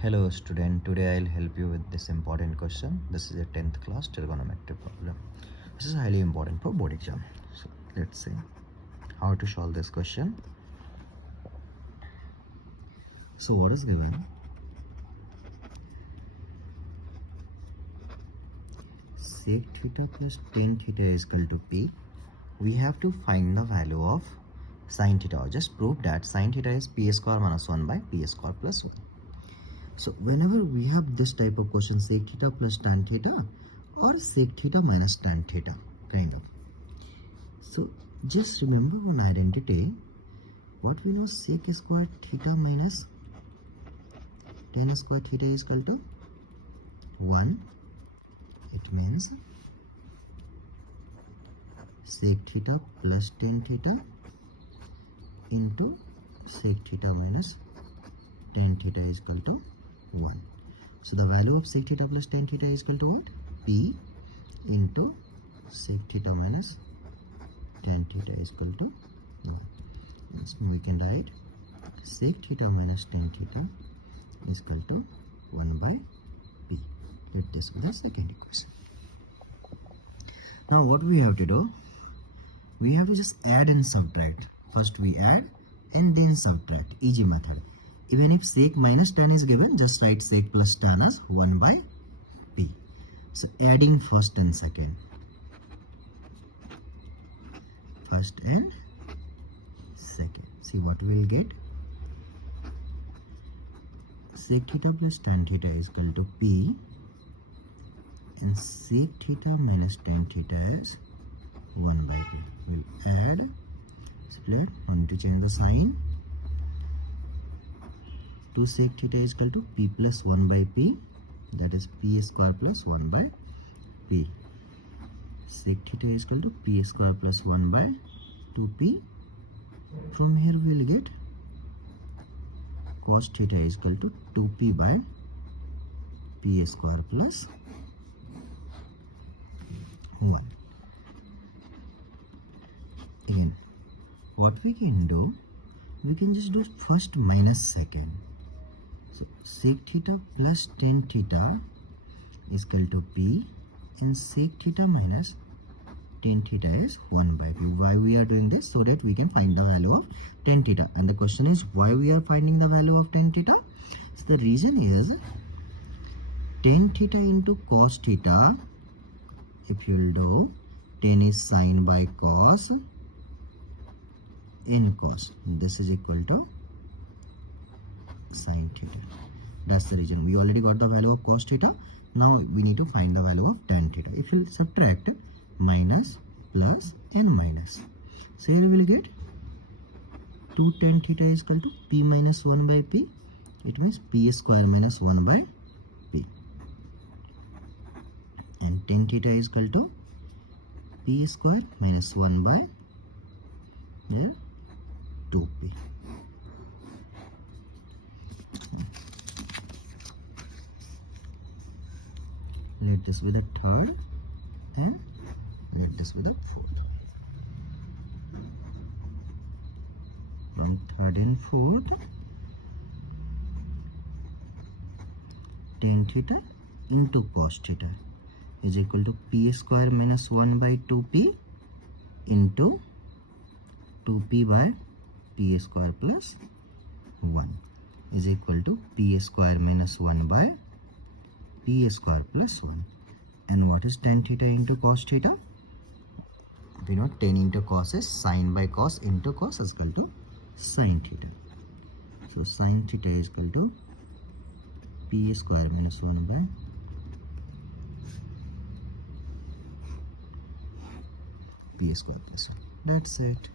Hello student, today I'll help you with this important question. This is a 10th class trigonometry problem. This is highly important for board exam. So let's see how to solve this question. So what is given? Sec theta plus tan theta is equal to P. We have to find the value of sin theta. Just prove that sin theta is P square minus 1 by P square plus 1. So whenever we have this type of question, sec theta plus tan theta or sec theta minus tan theta kind of. So just remember one identity. What we know, sec square theta minus tan square theta is equal to 1. It means sec theta plus tan theta into sec theta minus tan theta is equal to 1. So the value of sec theta plus tan theta is equal to what? P into sec theta minus tan theta is equal to 1. So we can write sec theta minus tan theta is equal to 1 by P. Let this be the second equation. Now what we have to do? We have to just add and subtract. First we add and then subtract. Easy method. Even if sec minus tan is given, just write sec plus tan as 1 by P. So adding first and second. First and second. See what we will get. Sec theta plus tan theta is equal to P. And sec theta minus tan theta is 1 by P. We'll add, split, we need to change the sign. 2 sec theta is equal to P plus 1 by P. That is P square plus 1 by P. Sec theta is equal to P square plus 1 by 2P. From here we will get cos theta is equal to 2P by P square plus 1. Again, what we can do, we can just do first minus second. So sec theta plus tan theta is equal to P, and sec theta minus tan theta is 1 by P. Why we are doing this? So that we can find the value of tan theta. And the question is, why we are finding the value of tan theta? So the reason is tan theta into cos theta. If you will do, tan is sine by cos in cos. This is equal to sin theta. That's the reason. We already got the value of cos theta. Now we need to find the value of tan theta. If you subtract minus, plus and minus. So here we will get 2 tan theta is equal to P minus 1 by P. It means P square minus 1 by P. And tan theta is equal to P square minus 1 by 2P. Let this be the third and let this be the fourth. From third and fourth, tan theta into cos theta is equal to P square minus 1 by 2P into 2P by P square plus 1 is equal to P square minus 1 by P square plus 1. And what is tan theta into cos theta? We know tan into cos is sine by cos into cos is equal to sin theta. So sin theta is equal to P square minus 1 by P square plus 1. That's it.